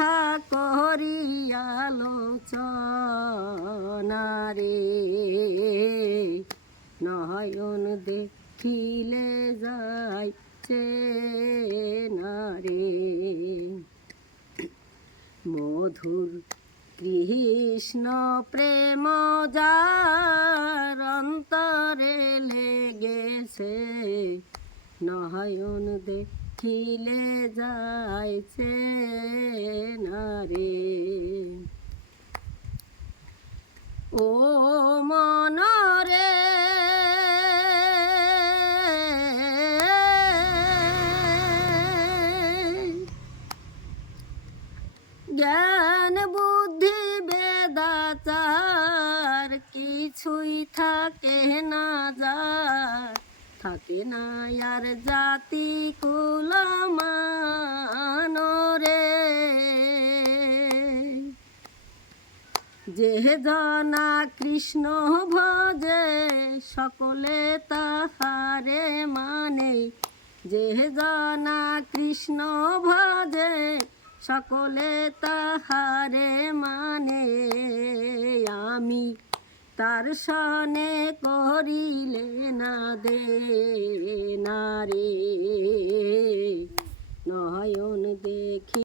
কথা করি আলোচনা রে, নয়ন দেখিলে যাইছে না রে। মধুর কৃষ্ণ প্রেম যার অন্তরে লেগেছে, নয়ন দেখিলে যাইছে না রে। ও মনরে জ্ঞান বুদ্ধি বেদাচার কিছুই থাকে না যার, থাকে না আর জাতি কুলমানরে। যে জনা কৃষ্ণ ভজে সকলে তাহারে মানে, যে জনা কৃষ্ণ ভজে সকলে তাহারে মানে। আমি তার সনে করিলে না দে